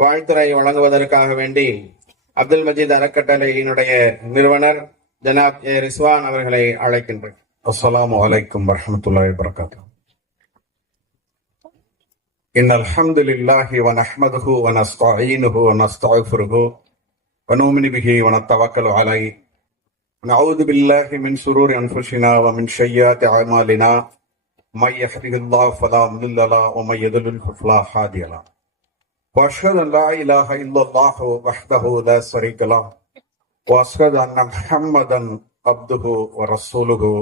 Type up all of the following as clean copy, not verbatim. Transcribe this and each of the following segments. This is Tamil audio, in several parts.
வாழ்த்துறை வழங்குவதற்காக வேண்டி அப்துல் மஜீத் அறக்கட்டளையினுடைய நிறுவனர் ஜனாப் ஏ ரிஸ்வான் அவர்களை அழைக்கின்றேன். அஸ்ஸலாமு அலைக்கும் வரஹ்மத்துல்லாஹி வபரகாத்துஹு. இன்னல் ஹம்துலில்லாஹி வ நஹ்மதுஹு வ நஸ்தஈனுஹு வ நஸ்தக்ஃபிருஹு வ நு'மினு பிஹி வ நத்தவக்கலு அலைஹி. நஊது பில்லாஹி மின் ஷுரூரி அன்ஃபுஸினா வ மின் ஷய்யாத்தி அமாலினா. மை யஹ்திஹில்லாஹு ஃபலா முضில்ல லஹு வ மை யுضللஹு ஃபலா ஹாதிய லஹு. வ அஷ்ஹது அன் லா இலாஹா இல்லல்லாஹு வஹ்தஹு லா ஷரீக லஹு வ அஷ்ஹது அன்ன முஹம்மதன் அப்துஹு வ ரசூலுஹு.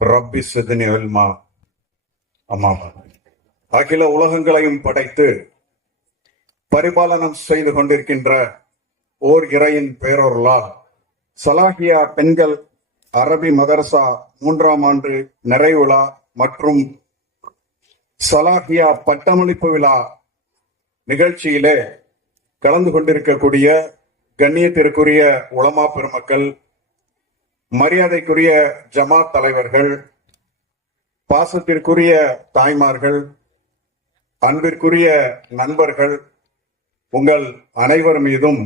ரப்பி ஸித்னி இல்மா. அம்மா அகில உலகங்களையும் படைத்து பரிபாலனம் செய்து கொண்டிருக்கின்ற ஓர் இறையின் பேரொருளால் சலாஹியா பெண்கள் அரபி மதரசா 3ஆம் ஆண்டு நிறைவுலா மற்றும் சலாஹியா பட்டமளிப்பு விழா நிகழ்ச்சியிலே கலந்து கொண்டிருக்கக்கூடிய கண்ணியத்திற்குரிய உலமா பெருமக்கள், மரியாதைக்குரிய ஜமாத் தலைவர்கள், பாசத்திற்குரிய தாய்மார்கள், அன்பிற்குரிய நண்பர்கள், உங்கள் அனைவர் மீதும்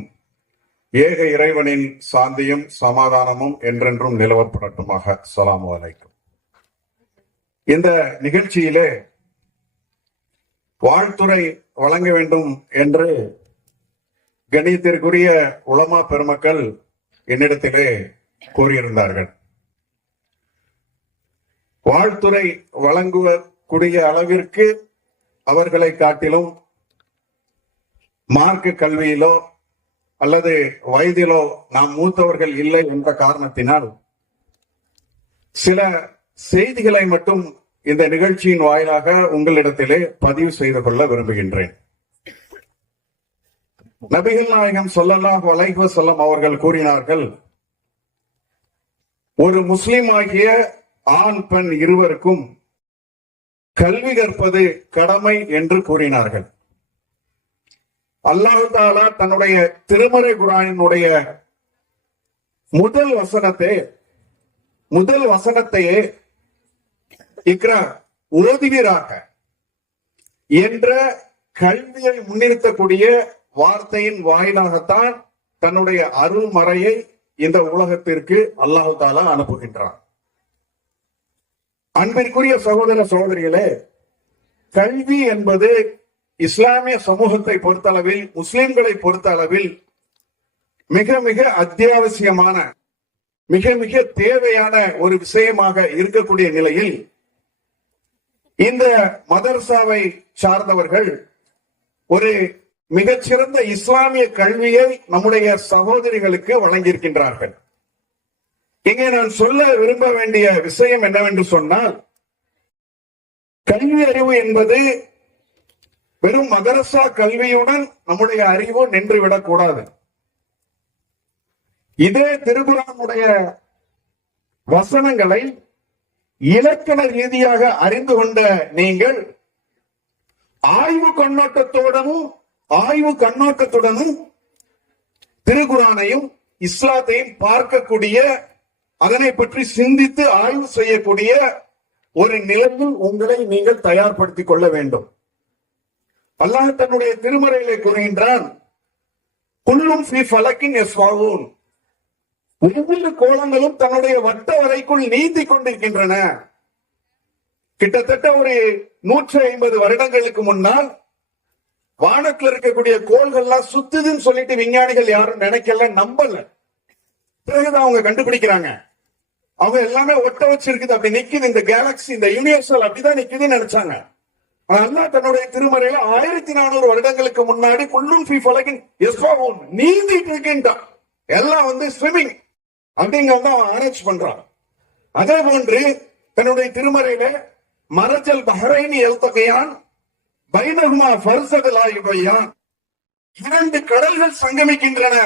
ஏக இறைவனின் சாந்தியும் சமாதானமும் என்றென்றும் நிலவப்படட்டுமாக. அஸ்ஸலாமு அலைக்கும். இந்த நிகழ்ச்சியிலே வாழ்த்துறை வழங்க வேண்டும் என்று கணியத்திற்குரிய உலமா பெருமக்கள் என்னிடத்திலே கூறியிருந்தார்கள். வாழ்த்துறை வழங்கக்கூடிய அளவிற்கு அவர்களை காட்டிலும் மார்க்க கல்வியிலோ அல்லது வயதிலோ நாம் மூத்தவர்கள் இல்லை என்ற காரணத்தினால் சில செய்திகளை மட்டும் இந்த நிகழ்ச்சியின் வாயிலாக உங்களிடத்திலே பதிவு செய்து கொள்ள விரும்புகின்றேன். நபிகள் நாயகம் ஸல்லல்லாஹு அலைஹி வஸல்லம் அவர்கள் கூறினார்கள், ஒரு முஸ்லிம் ஆகிய ஆண் பெண் இருவருக்கும் கல்வி கற்பது கடமை என்று கூறினார்கள். அல்லாஹ் தஆலா தன்னுடைய திருமறை குர்ஆனினுடைய முதல் வசனத்தையே இக்ரா ஓதுவீராக என்ற கல்வியை முன்னிறுத்தக்கூடிய வார்த்தையின் வாயிலாகத்தான் தன்னுடைய அருள்மறையை இந்த உலகத்திற்கு அல்லாஹ் தஆலா அனுப்புகின்றார். அன்பிற்குரிய சகோதர சகோதரிகளே, கல்வி என்பது இஸ்லாமிய சமூகத்தை பொறுத்தளவில், முஸ்லிம்களை பொறுத்த அளவில் மிக மிக அத்தியாவசியமான, மிக மிக தேவையான ஒரு விஷயமாக இருக்கக்கூடிய நிலையில் இந்த மதரசாவை சார்ந்தவர்கள் ஒரு மிகச்சிறந்த இஸ்லாமிய கல்வியை நம்முடைய சகோதரிகளுக்கு வழங்கியிருக்கின்றார்கள். இங்கே நான் சொல்ல விரும்ப வேண்டிய விஷயம் என்னவென்று சொன்னால், கல்வி அறிவு என்பது வெறும் மதரசா கல்வியுடன் நம்முடைய அறிவு நின்றுவிடக் கூடாது. இதே திருக்குர்ஆனுடைய வசனங்களை இலக்கண ரீதியாக அறிந்து கொண்ட நீங்கள் ஆய்வு கண்ணோட்டத்துடனும் திருக்குர்ஆனையும் இஸ்லாத்தையும் பார்க்கக்கூடிய, அதனை பற்றி சிந்தித்து ஆய்வு செய்யக்கூடிய ஒரு நிலையில் உங்களை நீங்கள் தயார்படுத்திக் கொள்ள வேண்டும். அல்லாஹ் தன்னுடைய திருமறையிலே கூறுகின்றான், குல்லும் ஃபீ ஃபலக்கின் யஸ்பஹூன். ஒவ்வொரு கோலங்களும் தன்னுடைய வட்ட வரைக்குள் நீந்தி கொண்டிருக்கின்றன. கிட்டத்தட்ட ஒரு 150 வருடங்களுக்கு முன்னால் வானத்தில் இருக்கக்கூடிய கோள்கள்லாம் சுத்துதுன்னு சொல்லிட்டு விஞ்ஞானிகள் யாரும் நினைக்கல, நம்பல. பிறகுதான் அவங்க கண்டுபிடிக்கிறாங்க. அவங்க எல்லாமே ஒட்ட வச்சிருக்குது, அப்படி நிக்குது, இந்த கேலக்சி, இந்த யூனிவர்சல் அப்படிதான் நிக்குதுன்னு நினைச்சாங்க. அல்லாஹ் தன்னுடைய திருமறையில 1400 வருடங்களுக்கு முன்னாடி குல்லும் ஃபீ ஃபலக்கின் யஸ்பஹூன் நீந்திட்டு இருக்கின்றான். எல்லாம் ஸ்விமிங் அப்படிங்க அவன் ஆராய்ச்சி பண்றான். அதே போன்று தன்னுடைய திருமறையில மரஜல் பஹரைனி யல்தகியான் பைனஹுமா ஃபர்ஸத் லா யுபையான், 2 கடல்கள் சங்கமிக்கின்றன,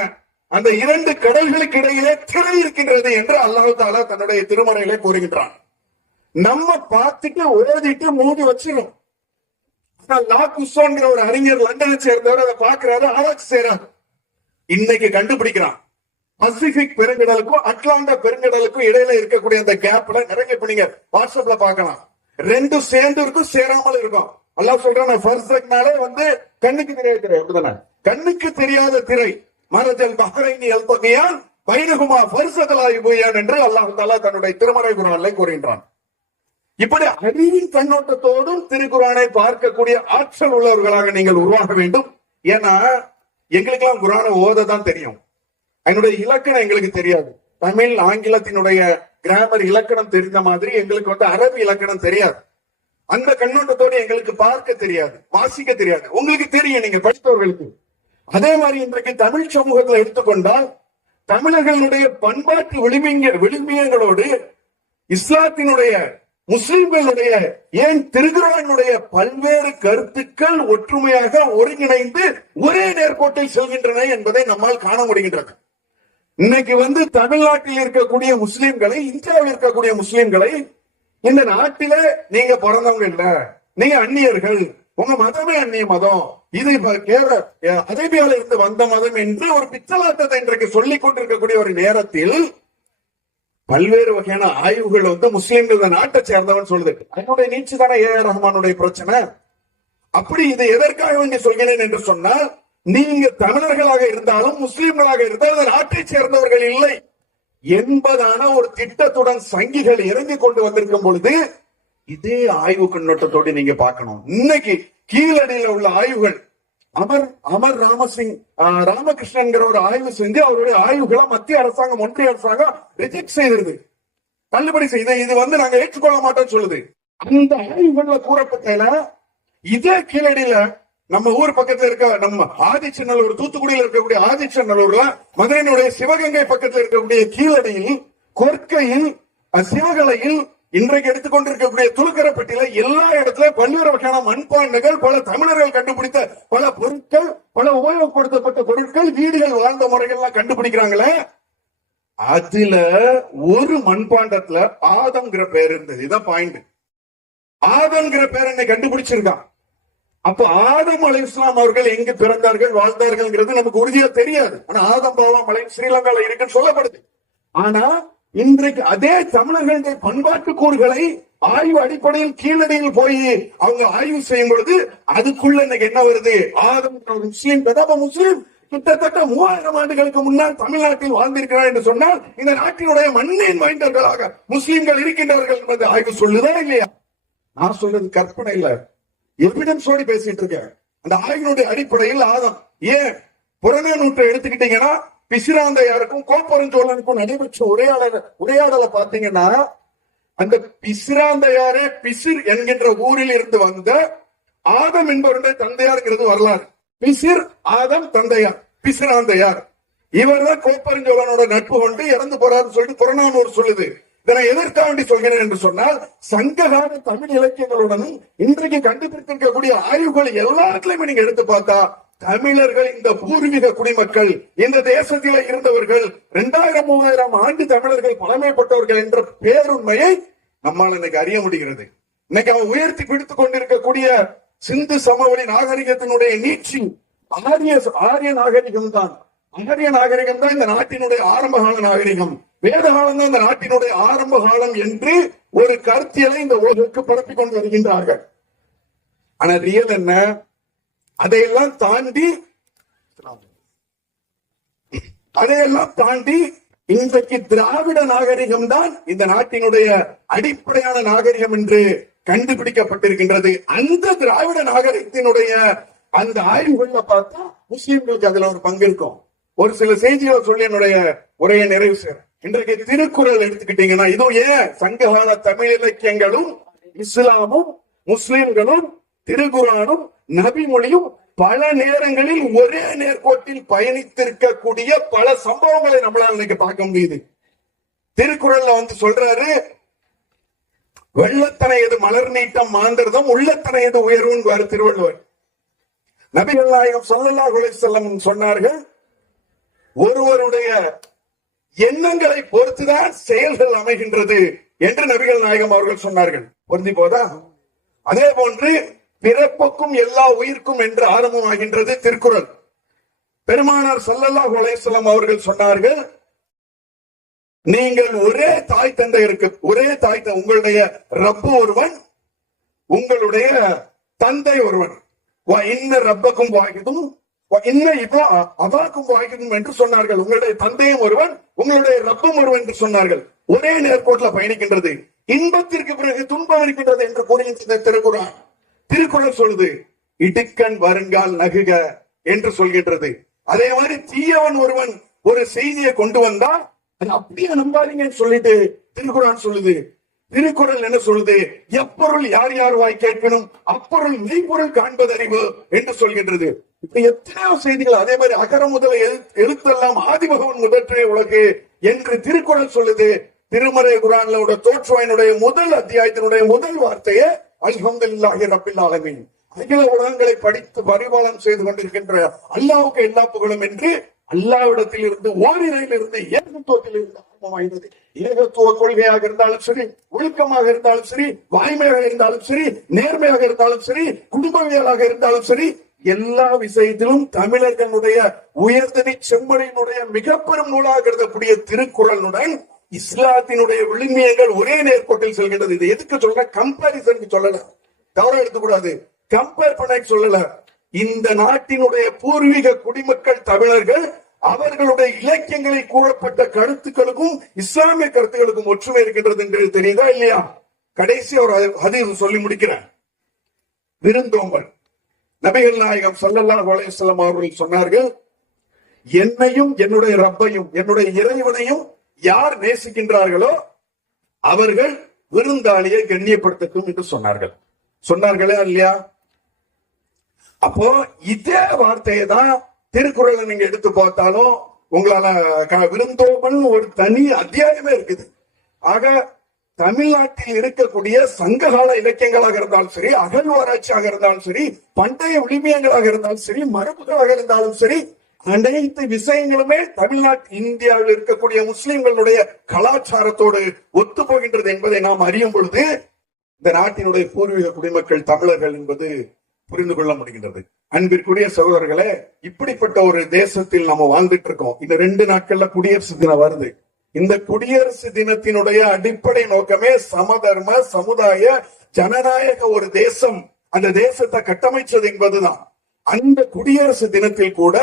அந்த 2 கடல்களுக்கு இடையிலே திரை இருக்கின்றது என்று அல்லாஹ் தஆலா தன்னுடைய திருமறையிலே கூறுகின்றான். நம்ம பார்த்துட்டு ஓதிட்டு மூடி வச்சிடும். லாகுசோன்கிற ஒரு அறிஞர் லண்டனை சேர்ந்தவர் அதை பார்க்கிறாரு, ஆராய்ச்சி செய்யறாரு. இன்னைக்கு கண்டுபிடிக்கிறான், பசிபிக் பெருங்கடலுக்கும் அட்லாண்டா பெருங்கடலுக்கும் இடையில இருக்கக்கூடிய அந்த கேப்ல நிறைய, இப்ப நீங்க வாட்ஸ்அப்ல பார்க்கலாம், 2 சேர்ந்து இருக்கும், சேராமல் இருக்கும். அல்லாஹ் சொல்றான், ஃபர்ஸ்ட்னாலே கண்ணுக்கு தெரியாது, அப்படிதானே? கண்ணுக்கு தெரியாத திரை. மரஜல் பஹ்ரைனி அல்தகியான் பைனஹுமா ஃபர்ஸகலா யுபயான் என்று அல்லாஹ் தஆலா தன்னுடைய திருமறை குர்ஆனிலே கூறுகின்றான். இப்படி அறிவின் கண்ணோட்டத்தோடும் திருக்குர்ஆனை பார்க்கக்கூடிய ஆற்றல் உள்ளவர்களாக நீங்கள் உருவாக வேண்டும். ஏன்னா எங்களுக்கெல்லாம் குர்ஆனை ஓததான் தெரியும், அதனுடைய இலக்கணம் எங்களுக்கு தெரியாது. தமிழ் ஆங்கிலத்தினுடைய கிராமர் இலக்கணம் தெரிந்த மாதிரி எங்களுக்கு அரபி இலக்கணம் தெரியாது. அந்த கண்ணோட்டத்தோடு எங்களுக்கு பார்க்க தெரியாது, வாசிக்க தெரியாது. உங்களுக்கு தெரியும், நீங்க படித்தவர்களுக்கு. அதே மாதிரி இன்றைக்கு தமிழ் சமூகத்தில் எடுத்துக்கொண்டால் தமிழர்களுடைய பண்பாட்டு விழுமியங்களோடு இஸ்லாத்தினுடைய, முஸ்லிம்களுடைய, ஏன் திருக்குர்ஆனுடைய பல்வேறு கருத்துக்கள் ஒற்றுமையாக ஒருங்கிணைந்து ஒரே நேர்கோட்டில் செல்கின்றன என்பதை நம்மால் காண முடிகின்றது. இன்னைக்கு தமிழ்நாட்டில் இருக்கக்கூடிய முஸ்லிம்களை, இந்தியாவில் இருக்கக்கூடிய முஸ்லிம்களை, இந்த நாட்டில நீங்க பிறந்தவங்க இல்ல, நீங்க அந்நியர்கள், உங்க மதமே அந்நிய மதம், இது அரேபியால இருந்து வந்த மதம் என்று ஒரு பிச்சலாட்டத்தை இன்றைக்கு சொல்லிக் கொண்டிருக்கக்கூடிய ஒரு நேரத்தில் பல்வேறு வகையான ஆய்வுகள் முஸ்லிம்கள் நாட்டை சேர்ந்தவன் சொல்லுது. அதனுடைய நீட்சி தானே ஏஆர் ரஹ்மானுடைய பிரச்சனை. அப்படி இதை எதற்காக வேண்டி சொல்கிறேன் என்று சொன்னால், நீங்க தமிழர்களாக இருந்தாலும் முஸ்லிம்களாக இருந்தாலும் நாட்டை சேர்ந்தவர்கள் இல்லை என்பதான ஒரு திட்டத்துடன் சங்கிகள் இறங்கி கொண்டு வந்திருக்கும் பொழுது இதே ஆய்வு கண்ணோட்டத்தோடு நீங்க பார்க்கணும். இன்னைக்கு கீழடியில் உள்ள ஆய்வுகள், அமர் ராமகிருஷ்ணன் ஒரு ஆய்வு செஞ்சு அவருடைய ஆய்வுகளை மத்திய அரசாங்கம், ஒன்றிய அரசாங்கம் ரிஜெக்ட் செய்திருது, தள்ளுபடி செய்து. இது நாங்க ஏற்றுக்கொள்ள மாட்டோம் சொல்லுது. அந்த ஆய்வுகள்ல கூறப்பட்ட இதே கீழடியில நம்ம ஊர் பக்கத்துல இருக்க நம்ம ஆதிச்சநல்லூர், தூத்துக்குடியில் இருக்கக்கூடிய ஆதிச்சநல்லூர்ல, மதுரையினுடைய சிவகங்கை பக்கத்தில் இருக்கக்கூடிய கீழடியில், கொற்கையில், சிவகலையில், இன்றைக்கு எடுத்துக்கொண்டிருக்கக்கூடிய துலுக்கரப்பட்டியில எல்லா இடத்துல பல்வேறு வகையான மண்பாண்டங்கள், பல தமிழர்கள் கண்டுபிடித்த பல பொருட்கள், பல உபயோகப்படுத்தப்பட்ட பொருட்கள், வீடுகள், வாழ்ந்த முறைகள்லாம் கண்டுபிடிக்கிறாங்களே. அதுல ஒரு மண்பாண்டத்துல ஆதம்ங்கிற பேர் இருந்தது. இதான் பாயிண்ட். ஆதம்ங்கிற பேர் என்னை கண்டுபிடிச்சிருக்கான். அப்ப ஆதம் அலைஹிஸ்ஸலாம் அவர்கள் எங்கு பிறந்தார்கள், வாழ்ந்தார்கள் நமக்கு உறுதியா தெரியாது. ஆனா ஆதம் பாவா மலை ஸ்ரீலங்கால இருக்குன்னு சொல்லப்படுது. ஆனா இன்றைக்கு அதே தமிழர்களுடைய பண்பாட்டு கூறுகளை ஆய்வு அடிப்படையில் கீழடியில் போய் அவங்க ஆய்வு செய்யும் பொழுது அதுக்குள்ள இன்னைக்கு என்ன வருது? ஆதம் முஸ்லீம், முஸ்லீம் கிட்டத்தட்ட 3000 ஆண்டுகளுக்கு முன்னால் தமிழ்நாட்டில் வாழ்ந்திருக்கிறார் என்று சொன்னால் இந்த நாட்டினுடைய மண்ணின் மைந்தர்களாக முஸ்லீம்கள் இருக்கின்றார்கள் என்பது ஆய்வு சொல்லுதா இல்லையா? நான் சொல்றது கற்பனை இல்ல, எவிடன்ஸோடு பேசிட்டு இருக்கேன். அந்த ஆய்வினுடைய அடிப்படையில் ஆதம், ஏன் புறநானூற்றை எடுத்துக்கிட்டீங்கன்னா பிசிராந்தையாருக்கும் கோப்பரஞ்சோழனுக்கும் நடைபெற்ற உரையாடலை பார்த்தீங்கன்னா, அந்த பிசிராந்தையாரே பிசிர் என்கின்ற ஊரில் இருந்து வந்த ஆதம் என்பவருடைய தந்தையார்ங்கிறது வரலாறு. பிசிர், ஆதம், தந்தையார், பிசிராந்தையார். இவர் தான் கோப்பரஞ்சோழனோட நட்பு கொண்டு இறந்து போறாருன்னு சொல்லிட்டு புறநானூறு சொல்லுது. இதனை எதற்காக வேண்டி சொல்கிறேன் என்று சொன்னால், சங்ககால தமிழ் இலக்கியங்களுடனும் இன்றைக்கு கண்டுபிடித்திருக்கக்கூடிய ஆய்வுகள் எல்லாத்துலயுமே நீங்க எடுத்து பார்த்தா, தமிழர்கள், இந்த பூர்வீக குடிமக்கள், இந்த தேசத்தில இருந்தவர்கள், 2000-3000 ஆண்டு தமிழர்கள் பழமைப்பட்டவர்கள் என்ற பேருண்மையை நம்மால் இன்னைக்கு அறிய முடிகிறது. இன்னைக்கு அவன் உயர்த்தி பிடித்துக் கொண்டிருக்கக்கூடிய சிந்து சமவெளி நாகரிகத்தினுடைய நீட்சி ஆரிய நாகரிகம் தான். ஆரிய நாகரிகம் தான் இந்த நாட்டினுடைய ஆரம்பகால நாகரிகம். வேத காலம் தான் இந்த நாட்டினுடைய ஆரம்ப காலம் என்று ஒரு கருத்தியலை இந்த உலகிற்கு பரப்பிக் கொண்டு வருகின்றார்கள். ஆனா ரியல் என்ன? அதையெல்லாம் தாண்டி இன்றைக்கு திராவிட நாகரிகம் தான் இந்த நாட்டினுடைய அடிப்படையான நாகரிகம் என்று கண்டுபிடிக்கப்பட்டிருக்கின்றது. அந்த திராவிட நாகரிகத்தினுடைய அந்த ஆய்வுகள்ல பார்த்தா முஸ்லிம்களுக்கு அதுல ஒரு பங்கு இருக்கும். ஒரு சில செய்திகளை சொல்லி என்னுடைய உரையை நிறைவு செய்றேன். இன்றைக்கு திருக்குறள் எடுத்துக்கிட்டீங்கன்னா, இதுவும் ஏன் சங்ககால தமிழ் இலக்கியங்களும் இஸ்லாமும் முஸ்லிம்களும் திருக்குர்ஆனும் நபி மொழியும் பல நேரங்களில் ஒரே நேர்கோட்டில் பயணித்திருக்கக்கூடிய பல சம்பவங்களை நம்மளால இன்னைக்கு பார்க்க முடியுது. திருக்குறள்ல சொல்றாரு, வெள்ளத்தனையது மலர் நீட்டம் மாந்தர்தம் உள்ளத்தனையது உயர்வுன்னு திருவள்ளுவர். நபிகள் நாயகம் ஸல்லல்லாஹு அலைஹி வஸல்லம் சொன்னார்கள், ஒருவருடைய எண்ணங்களை பொறுத்துதான் செயல்கள் அமைகின்றது என்று நபிகள் நாயகம் அவர்கள் சொன்னார்கள். பொருந்தி போதா? அதே போன்று பிறப்புக்கும் எல்லா உயிர்க்கும் என்று ஆரம்பமாகின்றது திருக்குறள். பெருமானார் ஸல்லல்லாஹு அலைஹி வஸல்லம் அவர்கள் சொன்னார்கள், நீங்கள் ஒரே தாய் தந்தையருக்கு, உங்களுடைய ரப்பு ஒருவன், உங்களுடைய தந்தை ஒருவன். இன்ன ரப்பக்கும் வாஹிதும் இன்னும் இப்போ அவாக்கும் வாய்க்கும் என்று சொன்னார்கள். உங்களுடைய தந்தையும் ஒருவன், உங்களுடைய ரப்பும் ஒருவன் என்று சொன்னார்கள். ஒரே நேர்கோட்டில் பயணிக்கின்றது. இன்பத்திற்கு பிறகு துன்பம் இருக்கின்றது என்று கூறுகின்ற திருக்குறள். திருக்குறள் சொல்லுது இடுக்கண் வருங்கால் நகுக என்று சொல்கின்றது. அதே மாதிரி தீயவன் ஒருவன் ஒரு செய்தியை கொண்டு வந்தா அது அப்படியே நம்பாதீங்கன்னு சொல்லிட்டு திருக்குறள் சொல்லுது. திருக்குறள் என்ன சொல்லுது? எப்பொருள் யார் யார் வாய் கேட்கணும் அப்பொருள் மெய்ப்பொருள் காண்பதறிவு என்று சொல்கின்றது. இப்ப எத்தனையோ செய்திகள். அதே மாதிரி அகர முதல எழுத்தெல்லாம் ஆதிபகவன் முதற்றே உலகு என்று திருக்குறள் சொல்லுது. திருமறை குர்ஆன்ல தோற்றுவாயினுடைய முதல் அத்தியாயத்தினுடைய முதல் வார்த்தையே அல்ஹம்துலில்லாஹி ரப்பில் ஆலமீன். அகில உலகங்களை படித்து பரிபாலனம் செய்து கொண்டிருக்கின்ற அல்லாஹ்வுக்கு எல்லா புகழும் என்று அல்லாஹ்விடத்தில் இருந்து ஓரிரையில் இருந்து ஏகத்துவத்தில் இருந்து ஆரம்பமாகிறது. ஏகத்துவ கொள்கையாக இருந்தாலும் சரி, ஒழுக்கமாக இருந்தாலும் சரி, வாய்மையாக இருந்தாலும் சரி, நேர்மையாக இருந்தாலும் சரி, குடும்பவியலாக இருந்தாலும் சரி, எல்லா விஷயத்திலும் தமிழர்களுடைய உயர்தனி செம்மொழியினுடைய மிக பெரும் நூலாக கருதக்கூடிய திருக்குறளுடன் இஸ்லாத்தினுடைய விழுமியங்கள் ஒரே நேர்கோட்டில் செல்கின்றது. இது எதுக்கு சொல்ற? கம்பாரிசனுக்கு சொல்லல, தவற எடுத்துக்கூடாது. கம்பேர் பண்ண சொல்லல. இந்த நாட்டினுடைய பூர்வீக குடிமக்கள் தமிழர்கள் அவர்களுடைய இலக்கியங்களை கூறப்பட்ட கருத்துக்களுக்கும் இஸ்லாமிய கருத்துக்களுக்கும் ஒற்றுமை இருக்கின்றது என்று தெரியுதா இல்லையா? கடைசி ஒரு ஹதீஸ் சொல்லி முடிக்கிறேன். விருந்தோம்பல். நபிகள் நாயகம் ஸல்லல்லாஹு அலைஹி வஸல்லம் அவர்கள் சொன்னார்கள், என்னையும் என்னுடைய ரப்பையும் என்னுடைய இறைவனையும் யார் நேசிக்கின்றார்களோ அவர்கள் விருந்தாளியை கண்ணியப்படுத்தட்டும் என்று சொன்னார்கள். சொன்னார்களா இல்லையா? அப்போ இதே வார்த்தையை தான் திருக்குறளை நீங்க எடுத்து பார்த்தாலும் உங்களால விருந்தோம்பல் ஒரு தனி அத்தியாயமே இருக்குது. ஆக தமிழ்நாட்டில் இருக்கக்கூடிய சங்ககால இலக்கியங்களாக இருந்தாலும் சரி, அகழ்வாராய்ச்சியாக இருந்தாலும் சரி, பண்டைய விழுமியங்களாக இருந்தாலும் சரி, மரபுகளாக இருந்தாலும் சரி, அனைத்து விஷயங்களுமே தமிழ்நாட்டு இந்தியாவில் இருக்கக்கூடிய முஸ்லிம்களுடைய கலாச்சாரத்தோடு ஒத்து போகின்றது என்பதை நாம் அறியும் பொழுது இந்த நாட்டினுடைய பூர்வீக குடிமக்கள் தமிழர்கள் என்பது புரிந்து கொள்ள முடிகின்றது. அன்பிற்குரிய சகோதரர்களே, இப்படிப்பட்ட ஒரு தேசத்தில் நம்ம வாழ்ந்துட்டு இருக்கோம். இந்த 2 நாட்கள்ல குடியரசு தினம் வருது. இந்த குடியரசு தினத்தினுடைய அடிப்படை நோக்கமே சமதர்ம சமுதாய ஜனநாயக ஒரு தேசம், அந்த தேசத்தை கட்டமைச்சது என்பதுதான். அந்த குடியரசு தினத்தில் கூட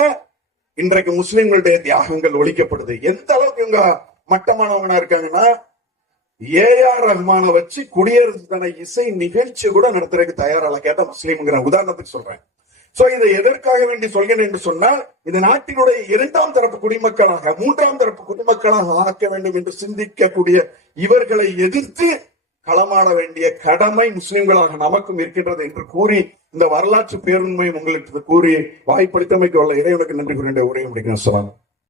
இன்றைக்கு முஸ்லிம்களுடைய தியாகங்கள் ஒழிக்கப்படுது. எந்த அளவுக்கு இவங்க மட்டமானவங்களா இருக்காங்கன்னா, ஏஆர் ரஹ்மான வச்சு குடியரசு தின இசை நிகழ்ச்சி கூட நடத்துறதுக்கு தயாரால கேட்ட முஸ்லீம்ங்கிற உதாரணத்துக்கு சொல்றேன். சோ இதை எதற்காக வேண்டி சொல்கிறேன் என்று சொன்னால், இந்த நாட்டினுடைய 2ஆம் தரப்பு குடிமக்களாக 3ஆம் தரப்பு குடிமக்களாக ஆக்க வேண்டும் என்று சிந்திக்கக்கூடிய இவர்களை எதிர்த்து களமாட வேண்டிய கடமை முஸ்லிம்களாக நமக்கும் இருக்கின்றது என்று கூறி, இந்த வரலாற்று பேருண்மை உங்களுக்கு கூறி வாய்ப்பளித்தமைக்கு உள்ள இறைவனுக்கு நன்றி கூறிய உரையை முடிக்கிறேன்.